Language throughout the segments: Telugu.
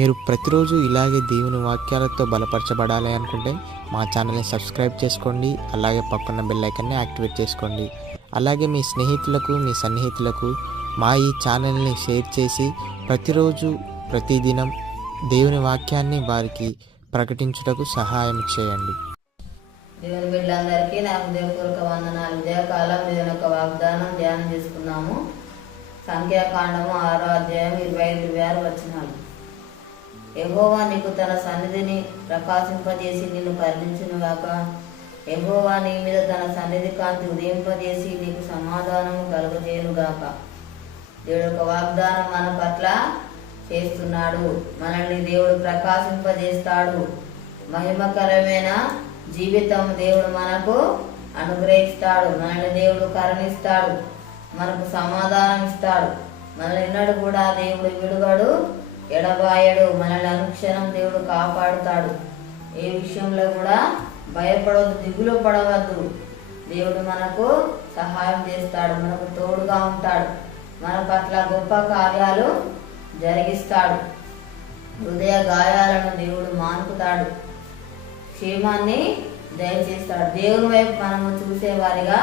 మీరు ప్రతిరోజు ఇలాగే దేవుని వాక్యాలతో బలపరచబడాలి అనుకుంటే మా ఛానల్ని సబ్స్క్రైబ్ చేసుకోండి. అలాగే పక్కన బెల్ ఐకాన్ని యాక్టివేట్ చేసుకోండి. అలాగే మీ స్నేహితులకు, మీ సన్నిహితులకు మా ఈ ఛానల్ని షేర్ చేసి ప్రతిరోజు ప్రతిదినం దేవుని వాక్యాన్ని వారికి ప్రకటించుటకు సహాయం చేయండి. దేవుని బిడ్డలందరికీ నా హృదయపూర్వక వందనాలు. ఉదయకాలం దేవుని యొక్క వాగ్దానం ధ్యానం చేసుకున్నాము. సంఖ్యాకాండము 6వ అధ్యాయం 25-26 వచనాలు. యెహోవా నీకు తన సన్నిధిని ప్రకాశింపజేసి నిన్ను కరుణించునుగాక. యెహోవా నీ మీద తన సన్నిధి కాంతి ఉదయింపజేసి నీకు సమాధానము కలుగజేయునుగాక. దేవుడు యొక్క వాగ్దానం మన పట్ల చేస్తున్నాడు. మనల్ని దేవుడు ప్రకాశింపజేస్తాడు. మహిమకరమైన జీవితం దేవుడు మనకు అనుగ్రహిస్తాడు. మనల్ని దేవుడు కరుణిస్తాడు, మనకు సమాధానం ఇస్తాడు. మనల్ని ఎన్నడూ కూడా దేవుడు విడువడు, ఎడబాయడు. మనల్ని అనుక్షణం దేవుడు కాపాడుతాడు. ఏ విషయంలో కూడా భయపడవద్దు, దిగులు పడవద్దు. దేవుడు మనకు సహాయం చేస్తాడు, మనకు తోడుగా ఉంటాడు, మన పట్ల గొప్ప కార్యాలు జరిగిస్తాడు. హృదయ గాయాలను దేవుడు మాన్పుతాడు, క్షేమాన్ని దయచేస్తాడు. దేవుని వైపు మనము చూసేవారిగా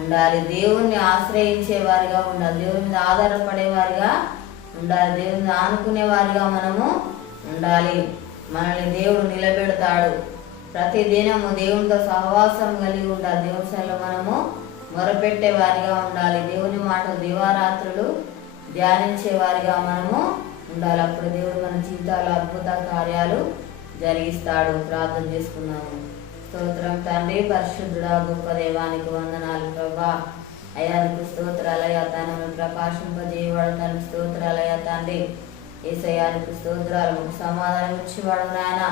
ఉండాలి, దేవుణ్ణి ఆశ్రయించే వారిగా ఉండాలి, దేవుని మీద ఆధారపడే వారిగా ఉండాలి, దేవుని మీద ఆనుకునే వారిగా మనము ఉండాలి. మనల్ని దేవుడు నిలబెడతాడు. ప్రతి దినము దేవునితో సహవాసం కలిగి ఉండాలి. దేవుని సన్నిధిలో మనము మొరపెట్టే వారిగా ఉండాలి. దేవుని మాట దివారాత్రులు ధ్యానించే వారిగా మనము ఉండాలి. అప్పుడు దేవుడు మన జీవితాల్లో అద్భుత కార్యాలు జరిగిస్తాడు. ప్రార్థన చేసుకున్నాము. స్తోత్రం తండ్రి, పరిశుద్ధుడా, గొప్ప దేవానికి వందనాలు ప్రభా. అయానికి స్తోత్రాలయ తనను ప్రకాశింపజేయవాడు తన స్తోత్రాలయ తండ్రి. ఏసయానికి స్తోత్రాలు. మాకు సమాధానం ఇచ్చేవాడు నాయన,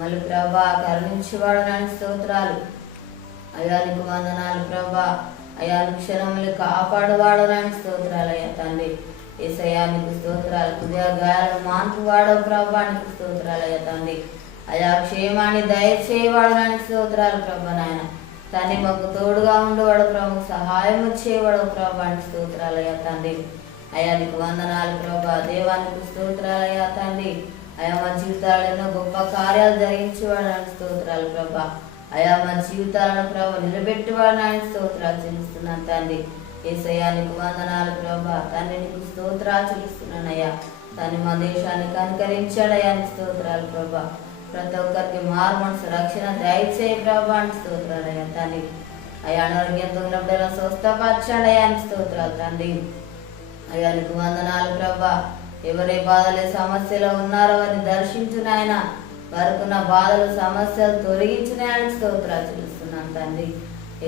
మళ్ళీ ప్రభా కరుణించేవాడు నాయన స్తోత్రాలు. అయానికి వందనాలు ప్రభా. అయాను క్షణములు కాపాడువాడు నాయన స్తోత్రాలయ తండ్రి. ఏసయానికి స్తోత్రాలు. హృదయ గాయాలను మాన్పువాడు ప్రభా, నీకు స్తోత్రాలయ తండ్రి. అయా క్షేమాన్ని దయచేయవాడు నాయన స్తోత్రాలు ప్రభా. నాయన తండ్రి మాకు తోడుగా ఉండేవాడు ప్రభు, సహాయం వచ్చేవాడు ప్రభా, నీకు స్తోత్రాలయ తండ్రి. అయా నీకు వందనాలు ప్రభా. దేవానికి స్తోత్రాలయ తండ్రి. అయా మా జీవితాలు ఎన్నో గొప్ప కార్యాలు జరిగించేవాడు నాయన స్తోత్రాలు ప్రభా. అయా మా జీవితాలను ప్రభా నిలబెట్టేవాడు నాయన స్తోత్రాలు చెల్లిస్తున్నాను తండ్రి. ఏసయ్యా నీకు వందనాలు ప్రభా. తండ్రి నీకు స్తోత్రాలు చెల్లిస్తున్నానయ్యా. తండ్రి మా దేశాన్ని కనుకరించాడయ్యా, నీ స్తోత్రాలు ప్రభా. ప్రతి ఒక్కరికి మారు మనసు రక్షణ దయచేయి ప్రభా, అని స్తోత్రాలయ్యా తండ్రి. అయ్యా అనారోగ్యంతో ఉన్నప్పుడు స్వస్థపరచాడయ్యా, అని స్తోత్రాలు తండ్రి. అయ్యా నీకు వందనాలు ప్రభా. ఎవరే బాధలు సమస్యలో ఉన్నారో వారిని దర్శించునాయన, వారికున్న బాధలు సమస్యలు తొలగించునాయని స్తోత్రాలు చెల్లిస్తున్నాను తండ్రి.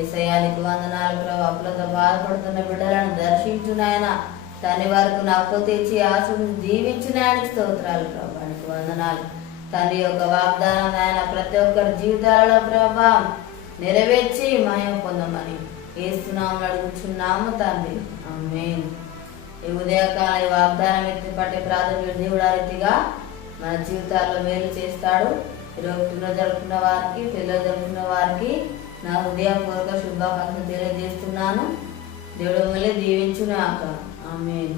ఏసయ్యానికి వందనాలు ప్రభా. అప్పులతో బాధపడుతున్న బిడ్డలను దర్శించునాయన, తండ్రి వారికి అప్పు తెచ్చి ఆశను దీవించునాయని స్తోత్రాలు ప్రభా. నీకు వందనాలు తండ్రి. యొక్క వాగ్దానం ఆయన ప్రతి ఒక్కరి జీవితాలలో ప్రభా నెరవేర్చి మహిమ పొందమని ఏస్తున్నాము అడుగుచున్నాము తండ్రి. ఆమేన్. ఈ ఉదయకాల ఈ వాగ్దానం ఎత్తి పట్టే ప్రార్థన దేవుడు ఆ రీతిగా మన జీవితాల్లో మేలు చేస్తాడు. ఈరోజు పిల్లలు జరుపుకున్న వారికి, పిల్లలు జరుపుకున్న వారికి నా హృదయపూర్వక శుభాకాంక్షలు తెలియజేస్తున్నాను. దేవుడు మళ్ళీ దీవించును ఆక. ఆమేన్.